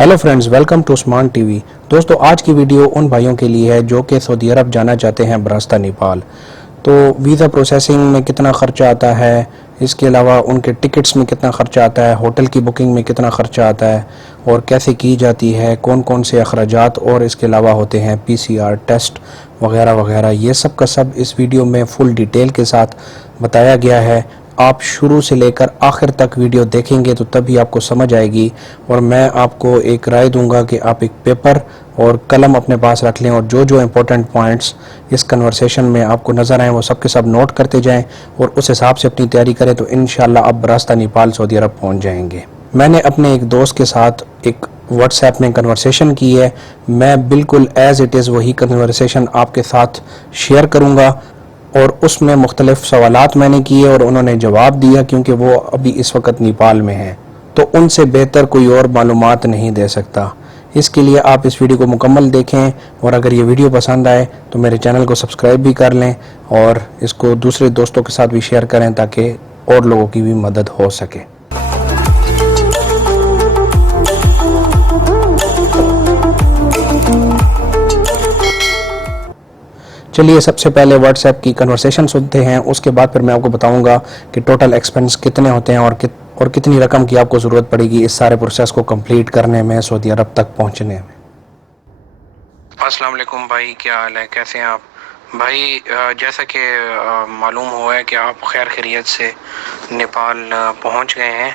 Hello friends, welcome to smart TV. दोस्तों, आज की वीडियो उन भाइयों के लिए है जो कि सऊदी अरब जाना चाहते हैं बरास्ता नेपाल। तो वीज़ा प्रोसेसिंग में कितना ख़र्चा आता है, इसके अलावा उनके टिकट्स में कितना ख़र्चा आता है, होटल की बुकिंग में कितना ख़र्चा आता है और कैसे की जाती है, कौन कौन से अखराजात और इसके अलावा होते हैं पीसीआर टेस्ट वगैरह वगैरह, ये सब का सब इस वीडियो में फुल डिटेल के साथ बताया गया है। आप शुरू से लेकर आखिर तक वीडियो देखेंगे तो तभी आपको समझ आएगी। और मैं आपको एक राय दूंगा कि आप एक पेपर और कलम अपने पास रख लें और जो जो इम्पोर्टेंट पॉइंट्स इस कन्वर्सेशन में आपको नज़र आए वो सब के सब नोट करते जाएं और उस हिसाब से अपनी तैयारी करें, तो इंशाल्लाह आप रास्ता नेपाल सऊदी अरब पहुंच जाएंगे। मैंने अपने एक दोस्त के साथ एक व्हाट्सएप में कन्वर्सेशन की है। मैं बिल्कुल एज़ इट इज़ वही कन्वर्सेशन आपके साथ शेयर करूँगा और उसमें मुख्तलिफ सवालात मैंने किए और उन्होंने जवाब दिया, क्योंकि वो अभी इस वक्त नेपाल में हैं, तो उनसे बेहतर कोई और मालूमात नहीं दे सकता। इसके लिए आप इस वीडियो को मुकम्मल देखें और अगर ये वीडियो पसंद आए तो मेरे चैनल को सब्सक्राइब भी कर लें और इसको दूसरे दोस्तों के साथ भी शेयर करें ताकि और लोगों की भी मदद हो सके। चलिए सबसे पहले व्हाट्सएप की कन्वर्सेशन सुनते हैं, उसके बाद फिर मैं आपको बताऊंगा कि टोटल एक्सपेंस कितने होते हैं और कितनी रकम की आपको ज़रूरत पड़ेगी इस सारे प्रोसेस को कंप्लीट करने में, सऊदी अरब तक पहुंचने में। अस्सलाम वालेकुम भाई, क्या हाल है, कैसे हैं आप भाई? जैसा कि मालूम हुआ है कि आप खैर खैरियत से नेपाल पहुंच गए हैं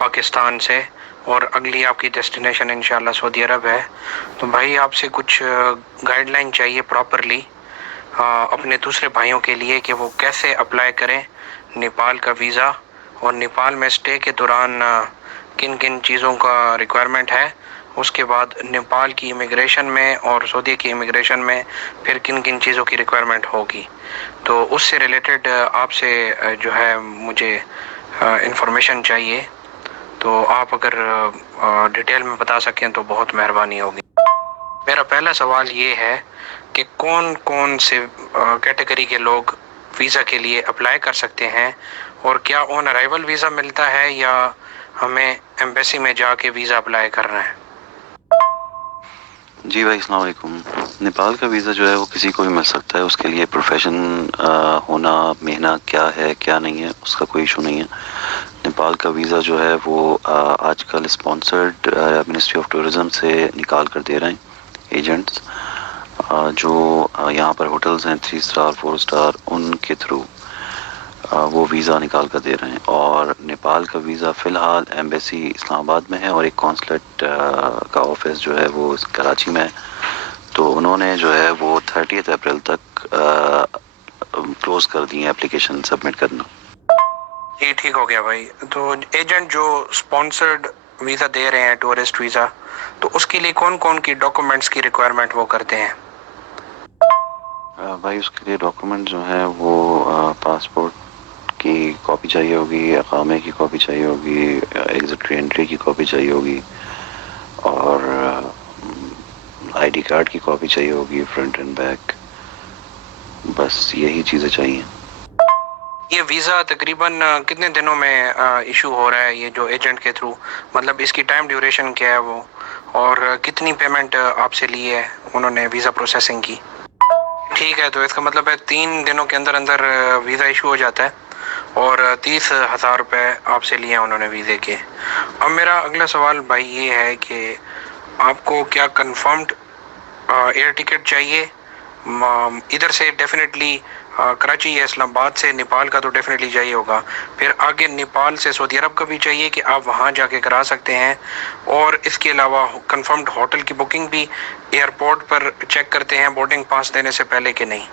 पाकिस्तान से और अगली आपकी डेस्टिनेशन इंशाल्लाह सऊदी अरब है। तो भाई आपसे कुछ गाइडलाइन चाहिए प्रॉपरली अपने दूसरे भाइयों के लिए कि वो कैसे अप्लाई करें नेपाल का वीज़ा और नेपाल में स्टे के दौरान किन किन चीज़ों का रिक्वायरमेंट है, उसके बाद नेपाल की इमिग्रेशन में और सऊदी की इमिग्रेशन में फिर किन किन चीज़ों की रिक्वायरमेंट होगी। तो उससे रिलेटेड आपसे जो है मुझे इंफॉर्मेशन चाहिए, तो आप अगर डिटेल में बता सकें तो बहुत मेहरबानी होगी। मेरा पहला सवाल ये है कि कौन कौन से कैटेगरी के लोग वीज़ा के लिए अप्लाई कर सकते हैं और क्या ऑन अराइवल वीज़ा मिलता है या हमें एम्बेसी में जाके वीज़ा अप्लाई करना है? जी भाई, अस्सलाम वालेकुम। नेपाल का वीज़ा जो है वो किसी को भी मिल सकता है। उसके लिए प्रोफेशन होना, मेहनत क्या है क्या नहीं है, उसका कोई इशू नहीं है। नेपाल का वीज़ा जो है वो आजकल स्पॉन्सर्ड मिनिस्ट्री ऑफ टूरिज़्म से निकाल कर दे रहे हैं एजेंट्स, जो यहाँ पर होटल्स हैं 3 स्टार 4 स्टार, उनके थ्रू वो वीज़ा निकाल कर दे रहे हैं। और नेपाल का वीज़ा फ़िलहाल एम्बेसी इस्लामाबाद में है और एक कॉन्सुलेट का ऑफिस जो है वो कराची में है। तो उन्होंने जो है वो 30 अप्रैल तक क्लोज़ कर दी है एप्लीकेशन सबमिट करना। ये ठीक हो गया भाई। तो एजेंट जो स्पॉन्सर्ड वीज़ा दे रहे हैं, टूरिस्ट वीज़ा, तो उसके लिए कौन कौन की डॉक्यूमेंट्स की रिक्वायरमेंट वो करते हैं? भाई उसके लिए डॉक्यूमेंट जो है वो पासपोर्ट की कॉपी चाहिए होगी, अकामे की कॉपी चाहिए होगी, एग्जिट एंट्री की कॉपी चाहिए होगी और आईडी कार्ड की कॉपी चाहिए होगी फ्रंट एंड बैक। बस यही चीज़ें चाहिए। ये वीज़ा तकरीबन कितने दिनों में इशू हो रहा है, ये जो एजेंट के थ्रू? मतलब इसकी टाइम ड्यूरेशन क्या है वो, और कितनी पेमेंट आपसे ली है उन्होंने वीज़ा प्रोसेसिंग की? ठीक है, तो इसका मतलब है 3 दिनों के अंदर अंदर वीज़ा इशू हो जाता है और 30,000 रुपये आपसे लिए उन्होंने वीज़े के। अब मेरा अगला सवाल भाई ये है कि आपको क्या कंफर्म्ड एयर टिकट चाहिए? इधर से डेफिनेटली कराची या इस्लामाबाद से नेपाल का तो डेफिनेटली चाहिए होगा, फिर आगे नेपाल से सऊदी अरब का भी चाहिए कि आप वहाँ जाके करा सकते हैं, और इसके अलावा कंफर्म्ड होटल की बुकिंग भी एयरपोर्ट पर चेक करते हैं बोर्डिंग पास देने से पहले कि नहीं,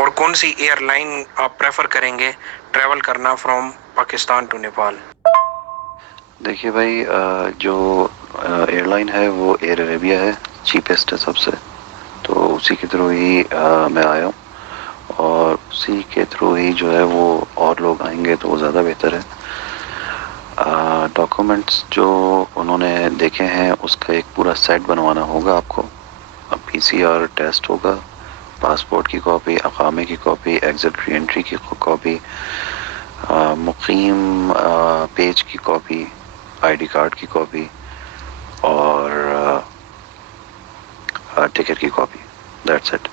और कौन सी एयरलाइन आप प्रेफर करेंगे ट्रैवल करना फ्रॉम पाकिस्तान टू नेपाल? देखिए भाई, जो एयरलाइन है वो एयर अरेबिया है, चीपेस्ट है सबसे। तो उसी के थ्रू ही मैं आया हूँ और उसी के थ्रू ही जो है वो और लोग आएंगे तो वो ज़्यादा बेहतर है। डॉक्यूमेंट्स जो उन्होंने देखे हैं उसका एक पूरा सेट बनवाना होगा आपको। पीसीआर टेस्ट होगा, पासपोर्ट की कॉपी, अकामे की कॉपी, एग्जिट री एंट्री की कॉपी, मुकीम पेज की कॉपी, आईडी कार्ड की कॉपी, और टिकट की copy, that's it.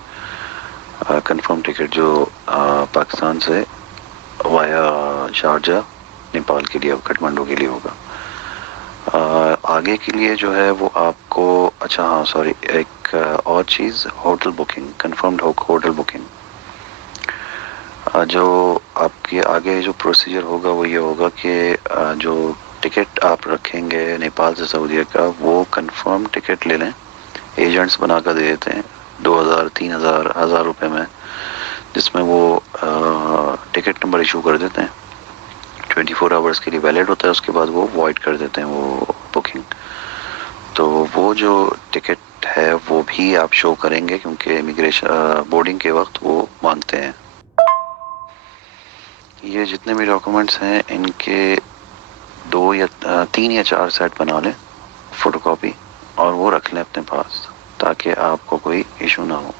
Confirm ticket जो पाकिस्तान से वाया शारजा नेपाल के लिए, काठमांडू के लिए होगा। आगे के लिए जो है वो आपको, अच्छा हाँ सॉरी, एक और चीज़, hotel booking, confirmed hotel booking. जो आपके आगे जो प्रोसीजर होगा वो ये होगा कि जो टिकट आप रखेंगे नेपाल से सऊदीया का, वो कंफर्म टिकट ले लें। एजेंट्स बना कर दे देते हैं 2000, 3000, 1000 रुपये में, जिसमें वो टिकट नंबर इशू कर देते हैं। 24 आवर्स के लिए वैलिड होता है, उसके बाद वो वॉइड कर देते हैं वो बुकिंग। तो वो जो टिकट है वो भी आप शो करेंगे, क्योंकि इमिग्रेशन बोर्डिंग के वक्त वो मांगते हैं। ये जितने भी डॉक्यूमेंट्स हैं इनके 3 या 4 सेट बना लें फोटोकॉपी, और वो रख लें अपने पास, ताकि आपको कोई इशू ना हो।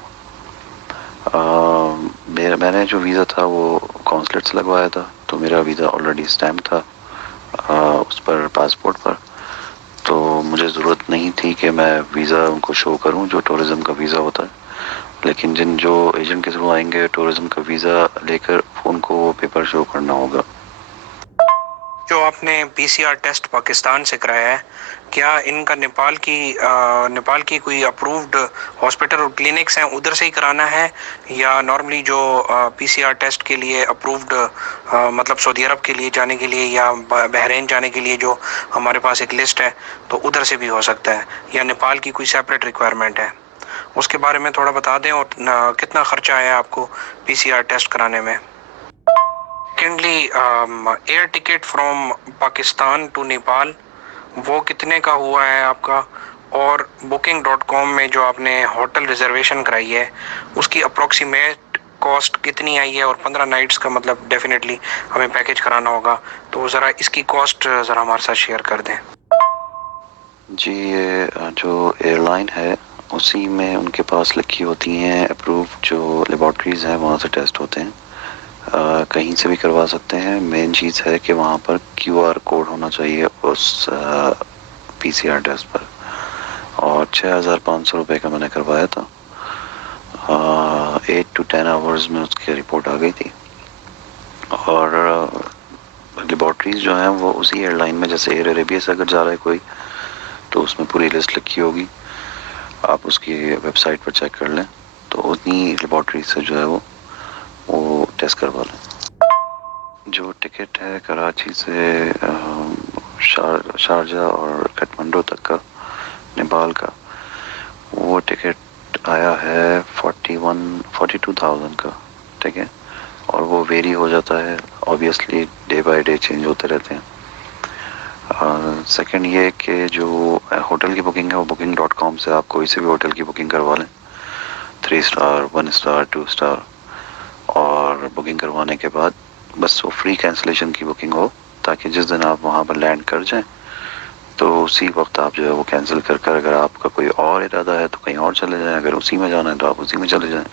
मैंने जो वीज़ा था वो कॉन्सुलेट से लगवाया था, तो मेरा वीज़ा ऑलरेडी स्टैम्प था उस पर, पासपोर्ट पर, तो मुझे ज़रूरत नहीं थी कि मैं वीज़ा उनको शो करूं जो टूरिज़्म का वीज़ा होता है। लेकिन जो एजेंट के थ्रू आएंगे टूरिज़्म का वीज़ा लेकर, उनको वो पेपर शो करना होगा। जो आपने पीसीआर टेस्ट पाकिस्तान से कराया है, क्या इनका नेपाल की कोई अप्रूव्ड हॉस्पिटल और क्लिनिक्स हैं, उधर से ही कराना है, या नॉर्मली जो पीसीआर टेस्ट के लिए अप्रूव्ड, मतलब सऊदी अरब के लिए जाने के लिए या बहरीन जाने के लिए जो हमारे पास एक लिस्ट है, तो उधर से भी हो सकता है, या नेपाल की कोई सेपरेट रिक्वायरमेंट है? उसके बारे में थोड़ा बता दें, और कितना खर्चा आया आपको पीसीआर टेस्ट कराने में। Secondly, air ticket from Pakistan to Nepal वो कितने का हुआ है आपका, और booking.com में जो आपने होटल रिजर्वेशन कराई है उसकी अप्रोक्सीमेट कॉस्ट कितनी आई है, और 15 नाइट्स का मतलब डेफिनेटली हमें पैकेज कराना होगा, तो ज़रा इसकी कॉस्ट ज़रा हमारे साथ शेयर कर दें। जी, ये जो एयरलाइन है उसी में उनके पास लिखी होती हैं अप्रूव जो लेबॉर्ट्रीज़ हैं, वहाँ से टेस्ट होते हैं। कहीं से भी करवा सकते हैं। मेन चीज़ है कि वहाँ पर QR कोड होना चाहिए उस PCR टेस्ट पर, और 6500 रुपये का मैंने करवाया था। 8 to 10 आवर्स में उसकी रिपोर्ट आ गई थी। और लेबॉर्ट्रीज जो हैं वो उसी एयरलाइन में, जैसे एयर अरेबिया से अगर जा रहा है कोई, तो उसमें पूरी लिस्ट लिखी होगी, आप उसकी वेबसाइट पर चेक कर लें, तो उतनी लेबॉर्ट्रीज से जो है वो टेस्ट करवा लें। जो टिकट है कराची से शारजा और काठमांडू तक का नेपाल का, वो टिकट आया है 42,000 का, ठीक है। और वो वेरी हो जाता है, obviously day by day change होते रहते हैं। सेकंड ये कि जो होटल की बुकिंग है वो booking.com से आप कोई से भी होटल की बुकिंग करवा लें, 3 स्टार, 1 स्टार, 2 स्टार, और बुकिंग करवाने के बाद बस वो फ्री कैंसिलेशन की बुकिंग हो, ताकि जिस दिन आप वहाँ पर लैंड कर जाएं तो उसी वक्त आप जो है वो कैंसिल कर कर, अगर आपका कोई और इरादा है तो कहीं और चले जाएं, अगर उसी में जाना है तो आप उसी में चले जाएं।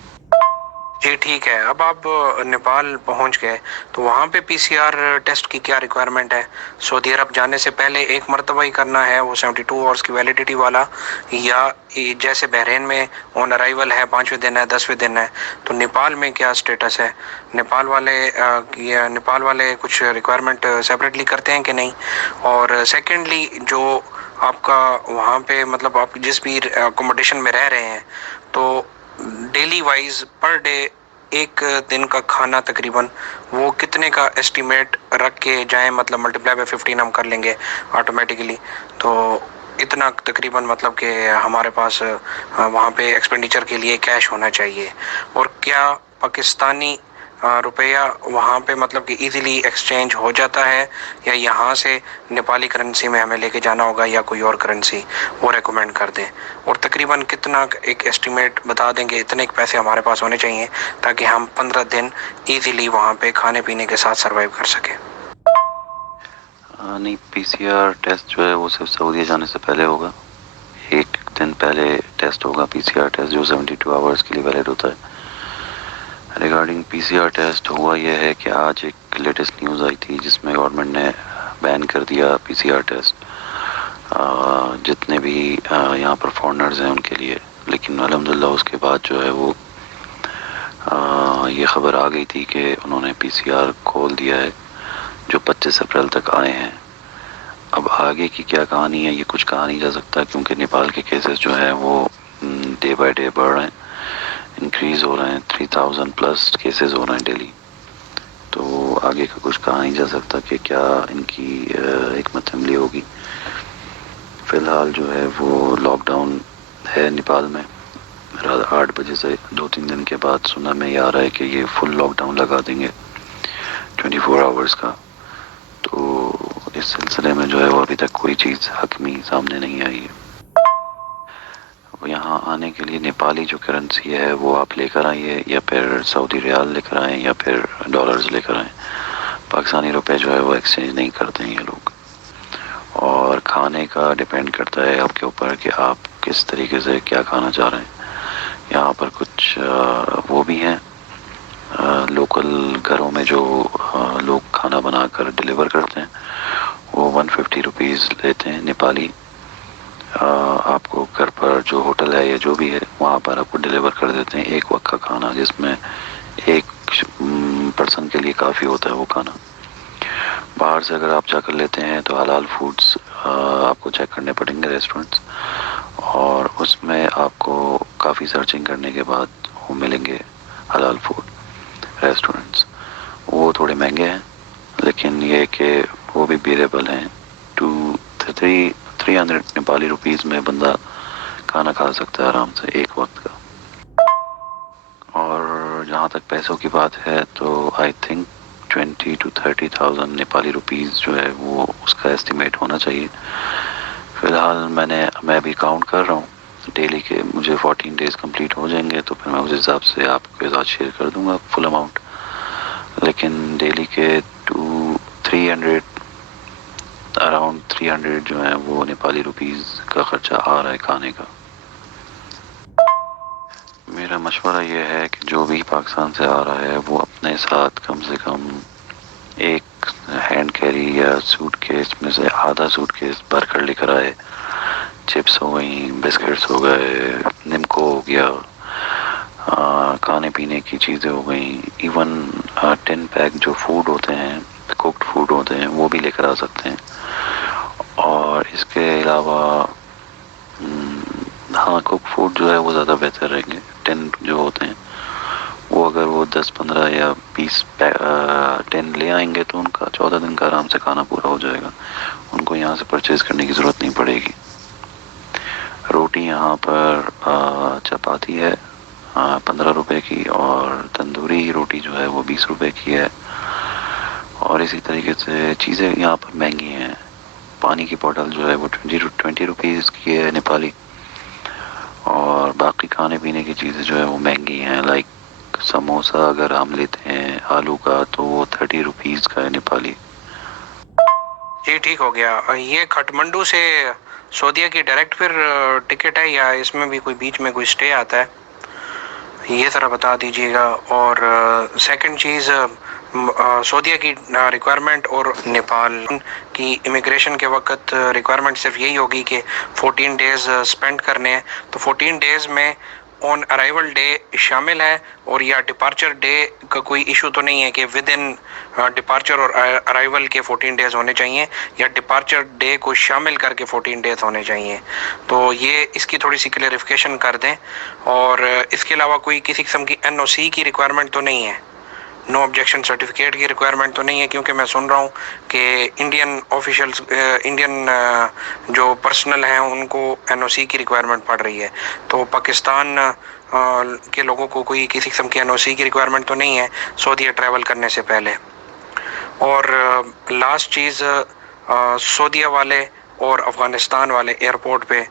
जी ठीक है। अब आप नेपाल पहुंच गए, तो वहाँ पे पीसीआर टेस्ट की क्या रिक्वायरमेंट है? सऊदी अरब जाने से पहले एक मरतबा ही करना है वो 72 आवर्स की वैलिडिटी वाला, या जैसे बहरीन में ऑन अराइवल है 5वें दिन है, 10वें दिन है, तो नेपाल में क्या स्टेटस है? नेपाल वाले कुछ रिक्वायरमेंट सेपरेटली करते हैं कि नहीं? और सेकेंडली, जो आपका वहाँ पे मतलब आप जिस भी अकोमोडेशन में रह रहे हैं, तो डेली वाइज पर डे एक दिन का खाना तकरीबन वो कितने का एस्टिमेट रख के जाएं, मतलब मल्टीप्लाई बाय 15 हम कर लेंगे ऑटोमेटिकली, तो इतना तकरीबन मतलब कि हमारे पास वहाँ पे एक्सपेंडिचर के लिए कैश होना चाहिए। और क्या पाकिस्तानी रुपया वहाँ पे मतलब कि इजीली एक्सचेंज हो जाता है, या यहाँ से नेपाली करेंसी में हमें लेके जाना होगा, या कोई और करेंसी वो रेकमेंड कर दें? और तकरीबन कितना एक एस्टिमेट बता देंगे, इतने पैसे हमारे पास होने चाहिए ताकि हम 15 दिन इजीली वहाँ पे खाने पीने के साथ सरवाइव कर सकें। नहीं, PCR टेस्ट जो है वो सिर्फ सऊदी जाने से पहले होगा। एक दिन पहले टेस्ट होगा PCR टेस्ट, जो 72 आवर्स के लिए वैलिड होता है। रिगार्डिंग PCR टेस्ट, हुआ यह है कि आज एक लेटेस्ट न्यूज़ आई थी जिसमें गवर्नमेंट ने बैन कर दिया PCR टेस्ट जितने भी यहाँ पर फॉरेनर्स हैं उनके लिए, लेकिन अल्हम्दुलिल्लाह उसके बाद जो है वो ये ख़बर आ गई थी कि उन्होंने PCR खोल दिया है, जो 25 अप्रैल तक आए हैं। अब आगे की क्या कहानी है ये कुछ कहा नहीं जा सकता, क्योंकि नेपाल के केसेस जो हैं वो डे बाय डे बढ़ रहे हैं, इंक्रीज़ हो रहे हैं, 3000 प्लस केसेस हो रहे हैं डेली। तो आगे का कुछ कहा नहीं जा सकता कि क्या इनकी हिकमत अमली होगी। फ़िलहाल जो है वो लॉकडाउन है नेपाल में। रात 8 बजे से 2-3 दिन के बाद सुना में आ रहा है कि ये फुल लॉकडाउन लगा देंगे 24 आवर्स का। तो इस सिलसिले में जो है वो अभी तक कोई चीज़ हकमी सामने नहीं आई है। यहाँ आने के लिए नेपाली जो करेंसी है वो आप लेकर आइए, या फिर सऊदी रियाल लेकर आएँ, या फिर डॉलर्स लेकर आएँ। पाकिस्तानी रुपए जो है वो एक्सचेंज नहीं करते हैं ये लोग। और खाने का डिपेंड करता है आपके ऊपर कि आप किस तरीके से क्या खाना चाह रहे हैं। यहाँ पर कुछ वो भी हैं लोकल घरों में जो लोग खाना बनाकर डिलीवर करते हैं, वो 150 रुपीज़ लेते हैं नेपाली। आपको घर पर जो होटल है या जो भी है वहाँ पर आपको डिलीवर कर देते हैं एक वक्त का खाना, जिसमें एक पर्सन के लिए काफ़ी होता है वो खाना। बाहर से अगर आप जाकर लेते हैं तो हलाल फूड्स आपको चेक करने पड़ेंगे रेस्टोरेंट्स, और उसमें आपको काफ़ी सर्चिंग करने के बाद वो मिलेंगे हलाल फूड रेस्टोरेंट्स। वो थोड़े महंगे हैं, लेकिन ये कि वो भी बेरेबल हैं। 300 नेपाली रुपीज़ में बंदा खाना खा सकता है आराम से एक वक्त का। और जहाँ तक पैसों की बात है तो I think 20 to 30,000 Nepali rupees जो है वो उसका एस्टिमेट होना चाहिए। फ़िलहाल मैं भी काउंट कर रहा हूँ डेली के, मुझे 14 डेज़ कंप्लीट हो जाएंगे तो फिर मैं उस हिसाब से आपके साथ शेयर कर दूँगा फुल अमाउंट। लेकिन डेली के 300 अराउंड 300 जो है वो नेपाली रुपीज़ का ख़र्चा आ रहा है खाने का। मेरा मशवरा ये है कि जो भी पाकिस्तान से आ रहा है वो अपने साथ कम से कम एक हैंड कैरी या सूटकेस में से आधा सूटकेस भर कर लेकर आए। चिप्स हो गई, बिस्किट्स हो गए, निम्को हो गया, खाने पीने की चीज़ें हो गई, इवन 10 पैक जो फूड होते हैं, कुक्ड फूड होते हैं, वो भी लेकर आ सकते हैं। और इसके अलावा हाँ, कुक फूड जो है वो ज़्यादा बेहतर रहेंगे। 10 जो होते हैं वो अगर वो 10-15 या 20 10 ले आएंगे तो उनका 14 दिन का आराम से खाना पूरा हो जाएगा। उनको यहाँ से परचेज़ करने की ज़रूरत नहीं पड़ेगी। रोटी यहाँ पर चपाती है 15 रुपए की, और तंदूरी रोटी जो है वो 20 रुपए की है। और इसी तरीके से चीज़ें यहाँ पर महंगी हैं। पानी की बोतल जो है वो 20 रुपीज़ की है नेपाली, और बाकी खाने पीने की चीज़ें जो है वो महंगी हैं। लाइक समोसा अगर हम लेते हैं आलू का तो वो 30 रुपीज़ का है नेपाली। जी ठीक हो गया। ये खटमंडू से सऊदीया की डायरेक्ट फिर टिकट है या इसमें भी कोई बीच में कोई स्टे आता है, ये ज़रा बता दीजिएगा। और सेकंड चीज़, सऊदीया की रिक्वायरमेंट और नेपाल की इमिग्रेशन के वक्त रिक्वायरमेंट सिर्फ यही होगी कि 14 डेज़ स्पेंड करने हैं, तो 14 डेज़ में ऑन अराइवल डे शामिल है, और या डिपार्चर डे का कोई इशू तो नहीं है कि विद इन डिपार्चर और अराइवल के 14 डेज़ होने चाहिए, या डिपार्चर डे को शामिल करके 14 डेज़ होने चाहिए। तो ये इसकी थोड़ी सी क्लेरिफिकेशन कर दें। और इसके अलावा कोई किसी किस्म की NOC की रिक्वायरमेंट तो नहीं है, नो ऑब्जेक्शन सर्टिफिकेट की रिक्वायरमेंट तो नहीं है, क्योंकि मैं सुन रहा हूँ कि इंडियन ऑफिशियल्स, इंडियन जो पर्सनल हैं उनको NOC की रिक्वायरमेंट पड़ रही है। तो पाकिस्तान के लोगों को कोई किसी किस्म की NOC की रिक्वायरमेंट तो नहीं है सऊदीया ट्रैवल करने से पहले। और लास्ट चीज़, सऊदीया वाले और अफ़गानिस्तान वाले एयरपोर्ट पे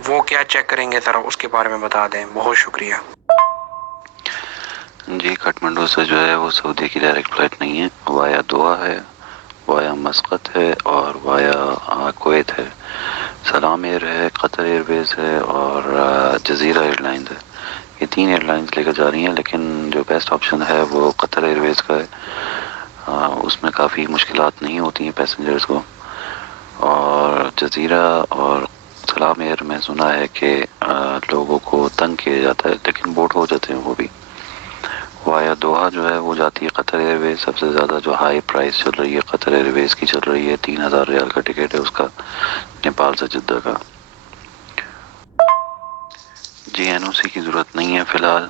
वो क्या चेक करेंगे, ज़रा उसके बारे में बता दें। बहुत शुक्रिया जी, काठमांडू से जो है वो सऊदी की डायरेक्ट फ़्लाइट नहीं है, वाया दोहा है, वाया मस्कत है, और वाया कुवैत है। सलाम एयर है, कतर एयरवेज़ है, और जज़ीरा एयरलाइंस है। ये 3 एयरलाइंस लेकर जा रही हैं, लेकिन जो बेस्ट ऑप्शन है वो कतर एयरवेज़ का है। उसमें काफ़ी मुश्किलात नहीं होती हैं पैसेंजर्स को। और जज़ीरा और खला मेर में सुना है कि लोगों को तंग किया जाता है, लेकिन बोट हो जाते हैं वो भी। वाया दोहा जो है वो जाती है कतर एयरवेज। सबसे ज़्यादा जो हाई प्राइस चल रही है कतर एयरवेज की चल रही है, 3000 रियाल का टिकट है उसका, नेपाल से जिद्दा का। जी एनओसी की ज़रूरत नहीं है फ़िलहाल।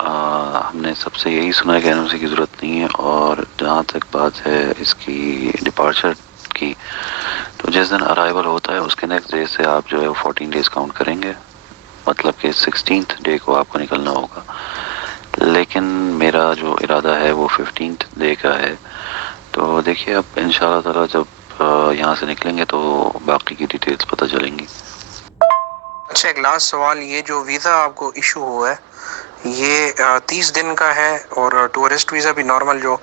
हमने सबसे यही सुना है कि एनओसी की ज़रूरत नहीं है। और जहाँ तक बात है इसकी डिपार्चर की, तो जिस दिन अराइवल होता है उसके नेक्स्ट डे से आप जो है 14 डेज़ काउंट करेंगे, मतलब कि 16th डे को आपको निकलना होगा। लेकिन मेरा जो इरादा है वो 15th डे का है। तो देखिए अब इंशाल्लाह ताला जब यहाँ से निकलेंगे तो बाकी की डिटेल्स पता चलेंगी। अच्छा, एक लास्ट सवाल, ये जो वीज़ा आपको इशू हुआ है ये 30 दिन का है, और टूरिस्ट वीज़ा भी नॉर्मल जो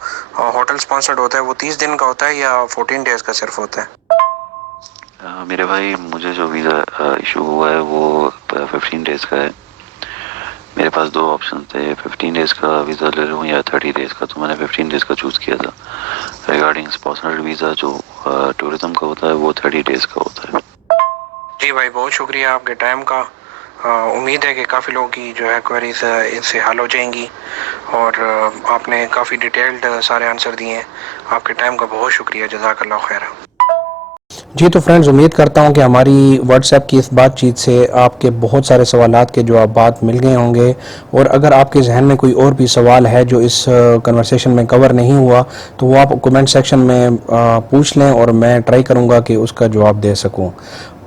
होटल स्पॉन्सर्ड होता है वो 30 दिन का होता है या 14 डेज़ का सिर्फ होता है? मेरे भाई मुझे जो वीज़ा इशू हुआ है वो 15 डेज़ का है। मेरे पास दो ऑप्शन थे, 15 डेज़ का वीज़ा ले लूँ या 30 डेज़ का, तो मैंने 15 डेज़ का चूज़ किया था। रिगार्डिंग स्पॉन्सर्ड वीज़ा जो टूरिज़म का होता है वो 30 डेज़ का होता है। जी भाई, बहुत शुक्रिया आपके टाइम का। उम्मीद है कि काफ़ी लोगों की जो है क्वेरीज इससे हल हो जाएंगी, और आपने काफ़ी डिटेल्ड सारे आंसर दिए हैं। आपके टाइम का बहुत शुक्रिया, जज़ाकल्लाह खैर। जी तो फ्रेंड्स, उम्मीद करता हूं कि हमारी व्हाट्सएप की इस बातचीत से आपके बहुत सारे सवालात के जवाबात मिल गए होंगे। और अगर आपके जहन में कोई और भी सवाल है जो इस कन्वर्सेशन में कवर नहीं हुआ तो वो आप कमेंट सेक्शन में पूछ लें और मैं ट्राई करूंगा कि उसका जवाब दे सकूं।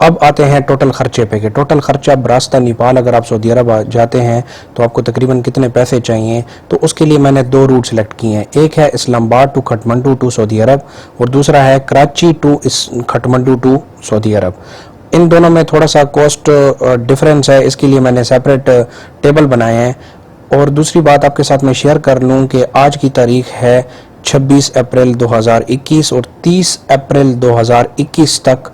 अब आते हैं टोटल खर्चे पे कि टोटल खर्चा बरास्ता नेपाल अगर आप सऊदी अरब जाते हैं तो आपको तकरीबन कितने पैसे चाहिए। तो उसके लिए मैंने दो रूट सेलेक्ट किए हैं, एक है Islamabad to Kathmandu to Saudi Arabia और दूसरा है Karachi to Kathmandu to Saudi Arabia. इन दोनों में थोड़ा सा कॉस्ट डिफरेंस है, इसके लिए मैंने सेपरेट टेबल बनाए हैं। और दूसरी बात आपके साथ मैं शेयर कर लूँ कि आज की तारीख है 26 अप्रैल 2021 और 30 अप्रैल 2021 तक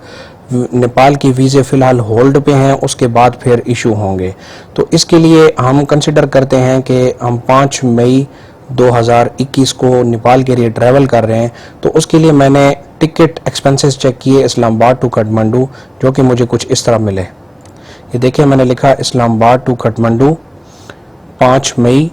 नेपाल की वीज़े फ़िलहाल होल्ड पे हैं, उसके बाद फिर इशू होंगे। तो इसके लिए हम कंसिडर करते हैं कि हम 5 मई 2021 को नेपाल के लिए ट्रैवल कर रहे हैं। तो उसके लिए मैंने टिकट एक्सपेंसेस चेक किए इस्लामाबाद टू काठमांडू, जो कि मुझे कुछ इस तरह मिले। ये देखिए, मैंने लिखा इस्लामाबाद टू काठमांडू 5 मई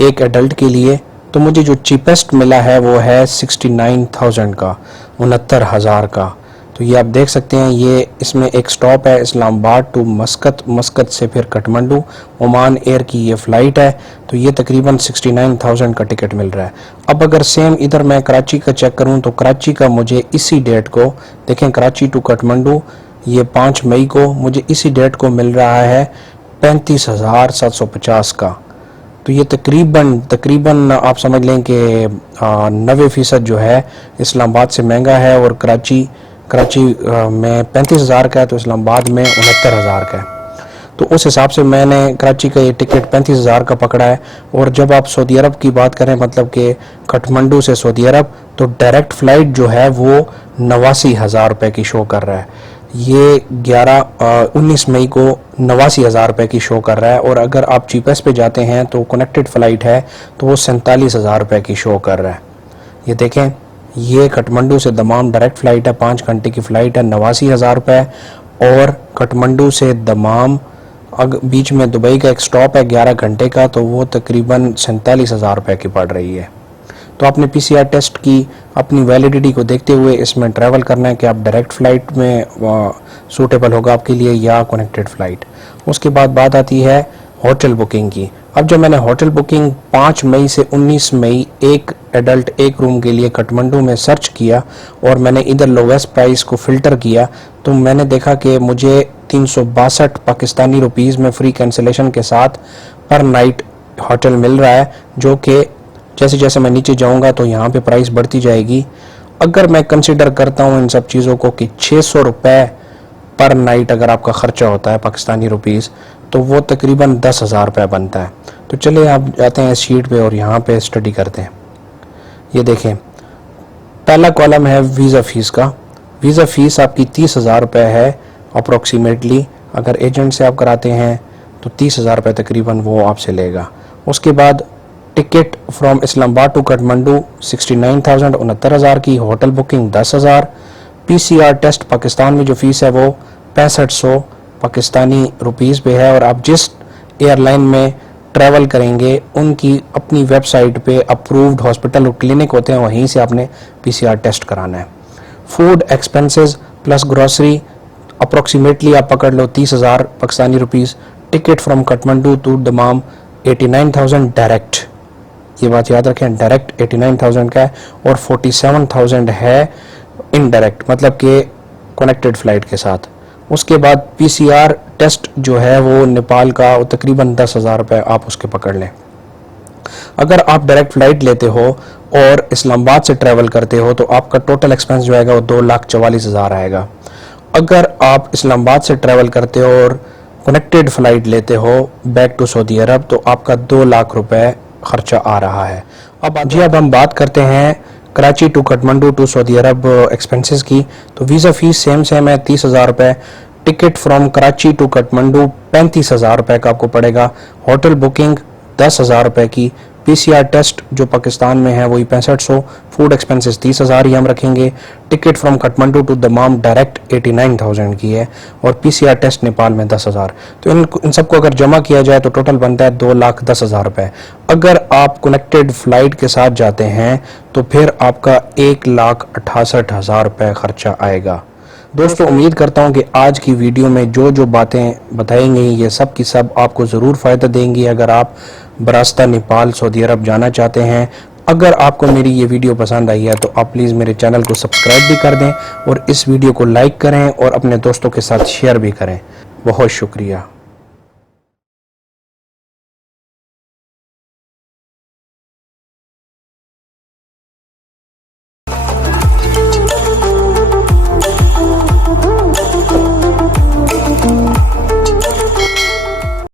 एक एडल्ट के लिए। तो मुझे जो चीपेस्ट मिला है वो है 69,000 का, 69,000 का। तो ये आप देख सकते हैं, ये इसमें एक स्टॉप है इस्लामाबाद टू मस्कत, मस्कत से फिर काठमांडू, ओमान एयर की ये फ़्लाइट है। तो ये तकरीबन 69,000 का टिकट मिल रहा है। अब अगर सेम इधर मैं कराची का चेक करूं तो कराची का मुझे इसी डेट को, देखें कराची टू काठमांडू ये 5 मई को मुझे इसी डेट को मिल रहा है 35,750 का। तो ये तकरीबन आप समझ लें कि 90% जो है इस्लामाबाद से महंगा है। और कराची में 35,000 का है तो इस्लामाबाद में 69,000 का है। तो उस हिसाब से मैंने कराची का ये टिकट 35,000 का पकड़ा है। और जब आप सऊदी अरब की बात करें, मतलब कि काठमांडू से सऊदी अरब, तो डायरेक्ट फ़्लाइट जो है वो 89,000 रुपये की शो कर रहा है। ये 19 मई को 89,000 रुपये की शो कर रहा है। और अगर आप चीपेस्ट पे जाते हैं तो कनेक्टेड फ़्लाइट है तो वो 47,000 रुपये की शो कर रहा है। ये देखें, ये काठमांडू से दमाम डायरेक्ट फ़्लाइट है, 5 घंटे की फ़्लाइट है, 89,000 रुपये। और काठमांडू से दमाम बीच में दुबई का एक स्टॉप है 11 घंटे का, तो वो तकरीबन 47,000 रुपये की पड़ रही है। तो आपने PCR टेस्ट की अपनी वैलिडिटी को देखते हुए इसमें ट्रैवल करना है कि आप डायरेक्ट फ़्लाइट में सूटेबल होगा आपके लिए या कनेक्टेड फ़्लाइट। उसके बाद बात आती है होटल बुकिंग की। अब जब मैंने होटल बुकिंग 5 मई से 19 मई एक एडल्ट एक रूम के लिए काठमांडू में सर्च किया और मैंने इधर लोवेस्ट प्राइस को फ़िल्टर किया, तो मैंने देखा कि मुझे 362 पाकिस्तानी रुपीज़ में फ्री कैंसिलेशन के साथ पर नाइट होटल मिल रहा है, जो कि जैसे जैसे मैं नीचे जाऊंगा तो यहाँ पे प्राइस बढ़ती जाएगी। अगर मैं कंसिडर करता हूँ इन सब चीज़ों को कि 600 रुपये पर नाइट अगर आपका ख़र्चा होता है पाकिस्तानी रुपीज़, तो वो तकरीबन 10,000 रुपये बनता है। तो चलिए आप जाते हैं इस शीट पे और यहाँ पे स्टडी करते हैं। ये देखें, पहला कॉलम है वीज़ा फ़ीस का। वीज़ा फ़ीस आपकी 30,000 रुपये है अप्रोक्सीमेटली। अगर एजेंट से आप कराते हैं तो 30,000 रुपये तकरीबन वो आपसे लेगा। उसके बाद ticket from Islamabad to Kathmandu 69,000, 69,000 की। Hotel booking 10,000। PCR test Pakistan में जो फ़ीस है वो 6500 पाकिस्तानी रुपीज़ पे है और आप जिस एयरलाइन में ट्रैवल करेंगे उनकी अपनी वेबसाइट पे अप्रूव्ड हॉस्पिटल और क्लिनिक होते हैं, वहीं से आपने PCR टेस्ट कराना है। Food expenses plus grocery approximately आप पकड़ लो 30,000 Pakistani rupees. Ticket from Kathmandu to Dammam 89,000 direct, ये बात याद रखें, डायरेक्ट 89,000 का है और 47,000 है इनडायरेक्ट, मतलब कि कनेक्टेड फ़्लाइट के साथ। उसके बाद PCR टेस्ट जो है वो नेपाल का वो तकरीबन 10,000 रुपये आप उसके पकड़ लें। अगर आप डायरेक्ट फ़्लाइट लेते हो और इस्लामाबाद से ट्रैवल करते हो तो आपका टोटल एक्सपेंस जो आएगा वो 2,44,000 आएगा। अगर आप इस्लामाबाद से ट्रैवल करते हो और कनेक्टेड फ़्लाइट लेते हो बैक टू सऊदी अरब तो आपका 2 लाख रुपए खर्चा आ रहा है। अब हम बात करते हैं Karachi to Kathmandu to Saudi Arabia expenses की। तो वीज़ा फ़ीस सेम है 30,000 रुपये। Ticket from Karachi to Kathmandu 35,000 रुपये का आपको पड़ेगा। होटल बुकिंग 10,000 रुपये की। PCR टेस्ट जो पाकिस्तान में है वही 6500। फूड एक्सपेंसेस 30,000 ही हम रखेंगे। Ticket from Kathmandu to Dammam direct 89,000 की है और PCR टेस्ट नेपाल में 10,000। तो इन सबको अगर जमा किया जाए तो टोटल बनता है 2,10,000 रुपये। अगर आप कनेक्टेड फ़्लाइट के साथ जाते हैं तो फिर आपका 1,68,000 रुपये खर्चा आएगा। दोस्तों उम्मीद करता हूं कि आज की वीडियो में जो बातें बताई गई ये सब की सब आपको ज़रूर फ़ायदा देंगी अगर आप बरास्ता नेपाल सऊदी अरब जाना चाहते हैं। अगर आपको मेरी ये वीडियो पसंद आई है तो आप प्लीज़ मेरे चैनल को सब्सक्राइब भी कर दें और इस वीडियो को लाइक करें और अपने दोस्तों के साथ शेयर भी करें। बहुत शुक्रिया।